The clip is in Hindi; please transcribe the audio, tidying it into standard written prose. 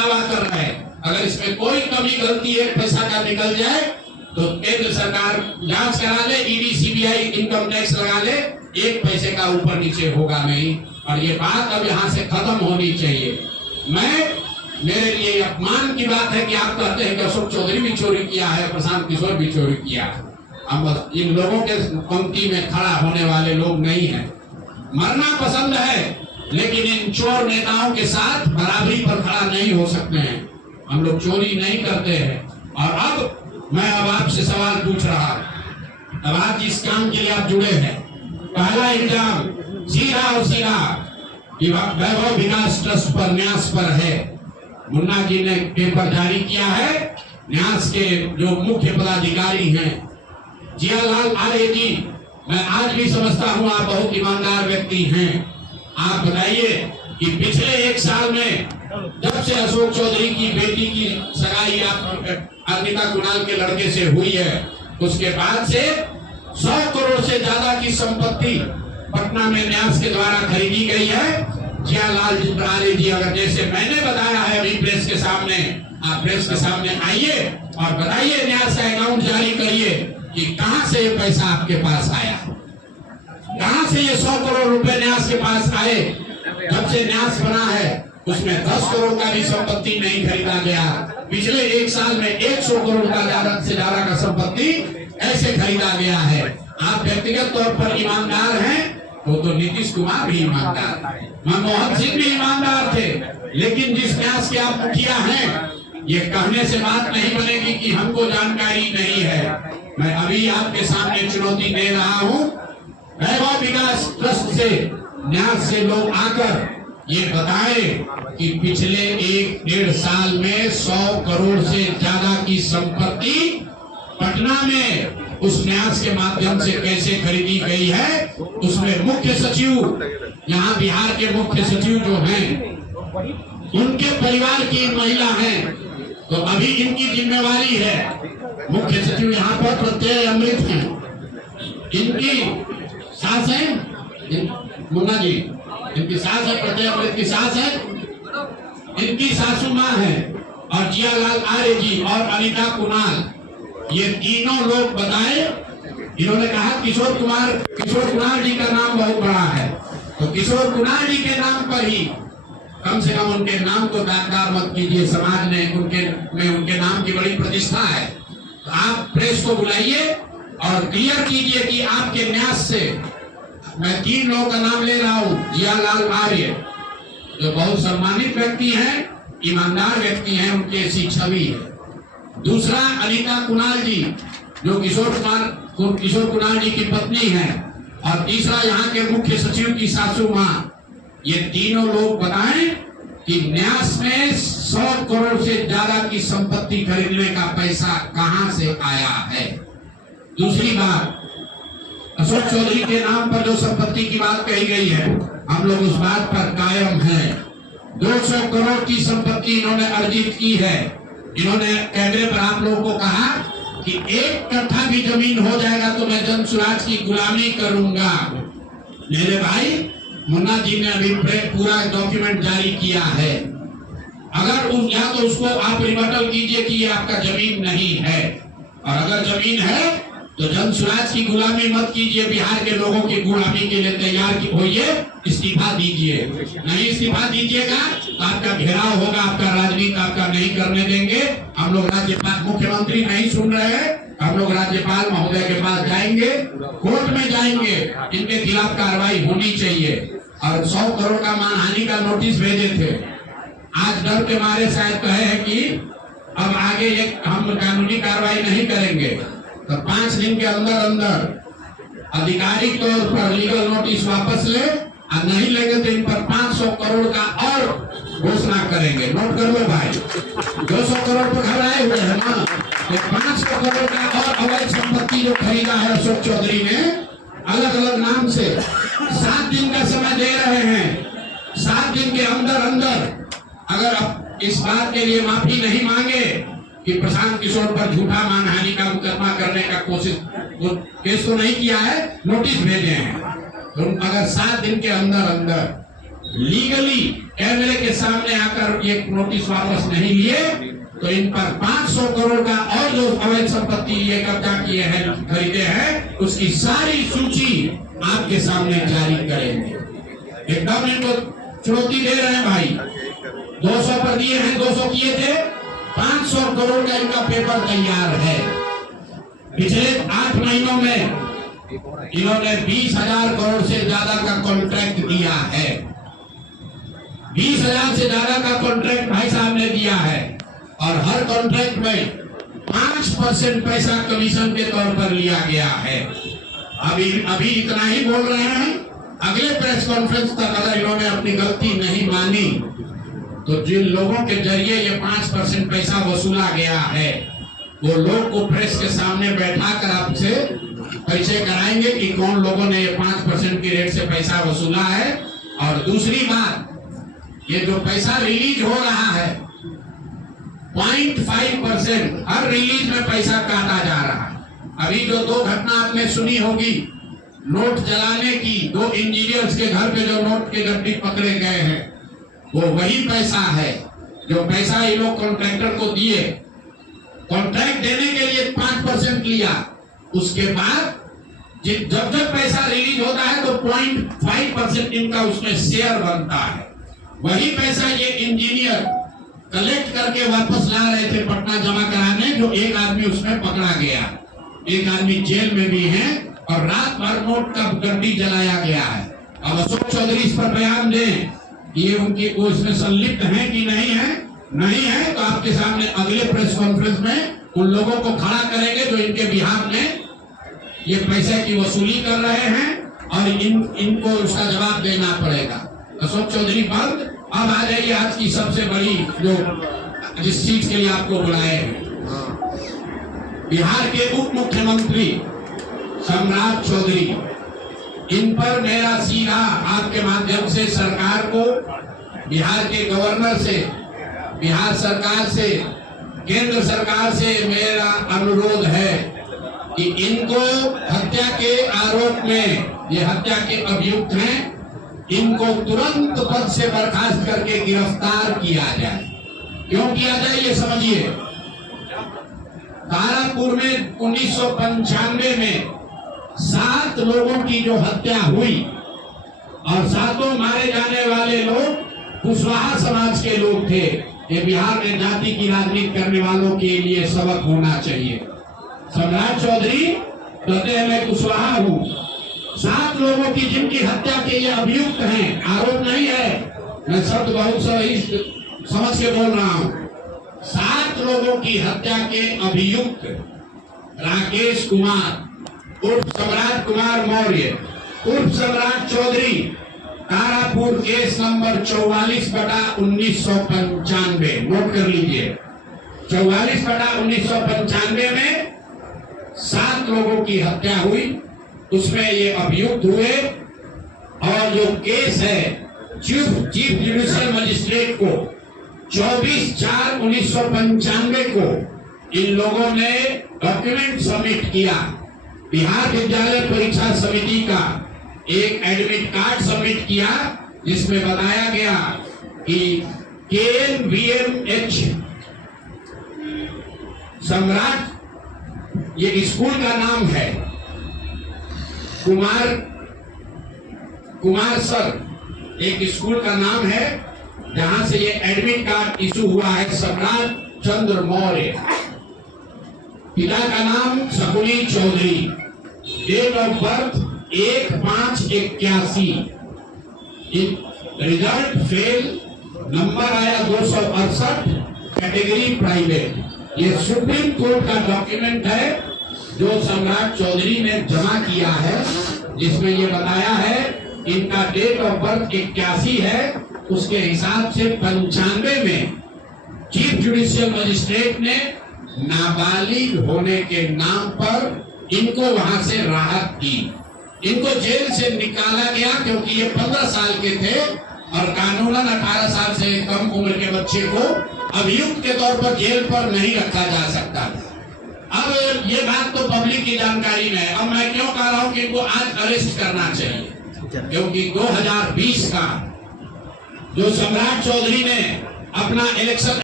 दावा कर रहे हैं। अगर इसमें कोई कमी गलती एक पैसा का निकल जाए तो केंद्र सरकार जांच करा ले, ईडी सीबीआई इनकम टैक्स लगा ले, एक पैसे का ऊपर नीचे होगा नहीं। और ये बात अब यहाँ से खत्म होनी चाहिए। मेरे लिए अपमान की बात है कि आप कहते हैं कि अशोक चौधरी भी चोरी किया है, प्रशांत किशोर भी चोरी किया है। हम इन लोगों के पंक्ति में खड़ा होने वाले लोग नहीं हैं। मरना पसंद है लेकिन इन चोर नेताओं के साथ बराबरी पर खड़ा नहीं हो सकते हैं। हम लोग चोरी नहीं करते हैं। और अब मैं आपसे सवाल पूछ रहा हूं। अब आप जिस काम के लिए आप जुड़े हैं, पहला इल्जाम सीधा और सीधा वैभव विकास ट्रस्ट पर, न्यास पर है। मुन्ना जी ने पेपर जारी किया है। न्यास के जो मुख्य पदाधिकारी हैं जियालाल आर्य जी, मैं आज भी समझता हूँ आप बहुत ईमानदार व्यक्ति हैं। आप बताइए कि पिछले एक साल में जब से अशोक चौधरी की बेटी की सगाई आप अर्पिता कुणाल के लड़के से हुई है, उसके बाद से 100 करोड़ से ज्यादा की संपत्ति पटना में न्यास के द्वारा खरीदी गई है। जियालाल आर्य जी, अगर जैसे मैंने बताया है अभी प्रेस के सामने, आप प्रेस के सामने आइए और बताइए, न्यास का अकाउंट जारी करिए कि कहां से ये पैसा आपके पास आया, कहां से ये 100 करोड़ रुपए न्यास के पास आए। जब से न्यास बना है उसमें 10 करोड़ का भी संपत्ति नहीं खरीदा गया। पिछले एक साल में 100 करोड़ का ज्यादा से ज्यादा का संपत्ति ऐसे खरीदा गया है। आप व्यक्तिगत तौर पर ईमानदार हैं, वो तो नीतीश कुमार भी ईमानदार, मनमोहन सिंह भी ईमानदार थे। लेकिन जिस न्यास के आप मुखिया हैं, ये कहने से बात नहीं बनेगी कि हमको जानकारी नहीं है। मैं अभी आपके सामने चुनौती दे रहा हूँ, वैभव विकास ट्रस्ट से, न्यास से लोग आकर ये बताएं कि पिछले 1-1.5 साल में 100 करोड़ से ज्यादा की संपत्ति पटना में उस न्यास के माध्यम से कैसे खरीदी गई है। उसमें मुख्य सचिव, यहाँ बिहार के मुख्य सचिव जो हैं, उनके परिवार की महिला हैं, तो अभी इनकी जिम्मेवारी है। मुख्य सचिव यहाँ पर प्रत्यय अमृत हैं, इनकी सास है मुन्ना जी, इनकी सास है, प्रत्यय अमृत की सास है, इनकी सासू माँ है, और जियालाल आर्य जी और अनिता कुणाल, ये तीनों लोग बताए। इन्होंने कहा किशोर कुणाल जी का नाम बहुत बड़ा है, तो किशोर कुणाल जी के नाम पर ही कम से कम उनके नाम को दागदार मत कीजिए। समाज ने उनके नाम की बड़ी प्रतिष्ठा है। तो आप प्रेस को बुलाइए और क्लियर कीजिए कि आपके न्यास से, मैं 3 लोगों का नाम ले रहा हूँ। जियालाल आर्य जो बहुत सम्मानित व्यक्ति हैं, ईमानदार व्यक्ति हैं, उनकी ऐसी छवि है। दूसरा अनिता कुणाल जी जो किशोर कुणाल जी की पत्नी है, और तीसरा यहाँ के मुख्य सचिव की सासू माँ। ये तीनों लोग बताएं कि न्यास में 100 करोड़ से ज्यादा की संपत्ति खरीदने का पैसा कहां से आया है। दूसरी बात, अशोक चौधरी के नाम पर जो संपत्ति की बात कही गई है, हम लोग उस बात पर कायम हैं। 200 करोड़ की संपत्ति इन्होंने अर्जित की है। इन्होंने कैमरे पर आप लोगों को कहा कि 1 कट्ठा भी जमीन हो जाएगा तो मैं जन स्वराज की गुलामी करूंगा। मेरे भाई, मुन्ना जी ने अभी पूरा डॉक्यूमेंट जारी किया है। अगर या तो उसको आप रिबटल कीजिए कि ये आपका जमीन नहीं है, और अगर जमीन है तो जन स्वराज की गुलामी मत कीजिए। बिहार के लोगों की गुलामी के लिए तैयार होइए, इस्तीफा दीजिए। नहीं इस्तीफा दीजिएगा तो आपका घेराव होगा, आपका राजनीति आपका नहीं करने देंगे। हम लोग राज्यपाल, मुख्यमंत्री नहीं सुन रहे हैं, हम लोग राज्यपाल महोदय के पास जाएंगे, कोर्ट में जाएंगे, इनके खिलाफ कार्रवाई होनी चाहिए। और 100 करोड़ का मानहानि का नोटिस भेजे थे। आज डर के मारे शायद कहे हैं कि अब आगे हम कानूनी कार्रवाई नहीं करेंगे, तो 5 दिन के अंदर आधिकारिक तौर पर लीगल नोटिस वापस ले, और नहीं लेंगे तो इन पर 500 करोड़ का और घोषणा करेंगे। नोट कर लो भाई, 200 करोड़ पर घबराए हुए हैं ना, तो 500 करोड़ का और अवैध संपत्ति जो खरीदा है अशोक चौधरी ने अलग अलग नाम से, 7 दिन का समय दे रहे हैं। 7 दिन के अंदर अगर आप इस बात के लिए माफी नहीं मांगे कि प्रशांत किशोर पर झूठा मानहानि का मुकदमा करने का केस तो नहीं किया है, नोटिस भेजे हैं, तो अगर 7 दिन के अंदर लीगली कैमरे के सामने आकर ये नोटिस वापस नहीं लिए तो इन पर 500 करोड़ का और जो अवैध संपत्ति ये कब्जा किए हैं, खरीदे हैं, उसकी सारी सूची आपके सामने जारी करेंगे। एकदम इनको चुनौती दे रहे हैं भाई। 200 पर दिए हैं, 200 किए थे, 500 करोड़ का इनका पेपर तैयार है। पिछले 8 महीनों में इन्होंने 20,000 करोड़ से ज्यादा का कॉन्ट्रैक्ट दिया है। 20,000 से ज्यादा का कॉन्ट्रैक्ट भाई साहब ने दिया है और हर कॉन्ट्रैक्ट में 5% पैसा कमीशन के तौर पर लिया गया है। अभी इतना ही बोल रहे हैं। अगले प्रेस कॉन्फ्रेंस तक अगर इन्होंने अपनी गलती नहीं मानी तो जिन लोगों के जरिए ये 5% पैसा वसूला गया है वो लोग को प्रेस के सामने बैठा कर आपसे परिचय कराएंगे कि कौन लोगों ने ये 5% की रेट से पैसा वसूला है। और दूसरी बात, ये जो पैसा रिलीज हो रहा है 0.5% हर रिलीज में पैसा काटा जा रहा है। अभी जो 2 घटना आपने सुनी होगी नोट जलाने की, 2 इंजीनियर्स के घर पे जो नोट के गड्ढे पकड़े गए हैं, वो वही पैसा है जो पैसा ये लोग कॉन्ट्रैक्टर को दिए। कॉन्ट्रैक्ट देने के लिए 5% लिया, उसके बाद जब जब पैसा रिलीज होता है तो 0.5% इनका उसमें शेयर बनता है। वही पैसा ये इंजीनियर कलेक्ट करके वापस ला रहे थे पटना जमा कराने, जो एक आदमी उसमें पकड़ा गया, एक आदमी जेल में भी है और रात भर नोट का गड्ढी जलाया गया है। अब अशोक चौधरी इस पर बयान दें कि ये उनकी को इसमें संलिप्त है कि नहीं है। नहीं है तो आपके सामने अगले प्रेस कॉन्फ्रेंस में उन लोगों को खड़ा करेंगे जो इनके बिहार में ये पैसे की वसूली कर रहे हैं और इनको उसका जवाब देना पड़ेगा। अशोक चौधरी बंद। अब आ जाइए आज की सबसे बड़ी जो जिस चीज के लिए आपको बुलाए हैं, बिहार के उप मुख्यमंत्री सम्राट चौधरी, इन पर मेरा सीधा आपके माध्यम से सरकार को, बिहार के गवर्नर से, बिहार सरकार से, केंद्र सरकार से मेरा अनुरोध है कि इनको हत्या के आरोप में, ये हत्या के अभियुक्त हैं, इनको तुरंत पद से बर्खास्त करके गिरफ्तार किया जाए। क्यों किया जाए ये समझिए। तारापुर में 1995 में 7 लोगों की जो हत्या हुई और 7 मारे जाने वाले लोग कुशवाहा समाज के लोग थे। ये बिहार में जाति की राजनीति करने वालों के लिए सबक होना चाहिए। सम्राट चौधरी कहते हैं मैं कुशवाहा हूँ। 7 लोगों की जिनकी हत्या के ये अभियुक्त हैं, आरोप नहीं है, मैं शब्द बहुत सही समझ के बोल रहा हूँ। 7 लोगों की हत्या के अभियुक्त राकेश कुमार उर्फ सम्राट कुमार मौर्य उर्फ Samrat Choudhary, Tarapur case number 44/1995, note कर लीजिए। 44/1995 में 7 लोगों की हत्या हुई, उसमें ये अभियुक्त हुए और जो केस है चीफ जुडिशियल मजिस्ट्रेट को 24/4/1995 को इन लोगों ने डॉक्यूमेंट सबमिट किया। बिहार विद्यालय परीक्षा समिति का एक एडमिट कार्ड सबमिट किया जिसमें बताया गया कि KNVMH सम्राट, ये स्कूल का नाम है, कुमार सर एक स्कूल का नाम है जहां से ये एडमिट कार्ड इशू हुआ है। सम्राट चंद्र मौर्य, पिता का नाम Shakuni Choudhary, date of birth 1/5/81, result fail, number आया 268, कैटेगरी प्राइवेट। ये सुप्रीम कोर्ट का डॉक्यूमेंट है जो सम्राट चौधरी ने जमा किया है, जिसमें ये बताया है इनका डेट ऑफ बर्थ 81 है, उसके हिसाब से 95 में चीफ जुडिशियल मजिस्ट्रेट ने नाबालिग होने के नाम पर इनको वहां से राहत दी। इनको जेल से निकाला गया क्योंकि ये 15 साल के थे और कानूनन 18 साल से कम उम्र के बच्चे को अभियुक्त के तौर पर जेल पर नहीं रखा जा सकता। अब ये बात तो पब्लिक की जानकारी में है। अब मैं क्यों कह रहा हूं कि इनको आज अरेस्ट करना चाहिए, क्योंकि 2020 का जो सम्राट चौधरी ने अपना इलेक्शन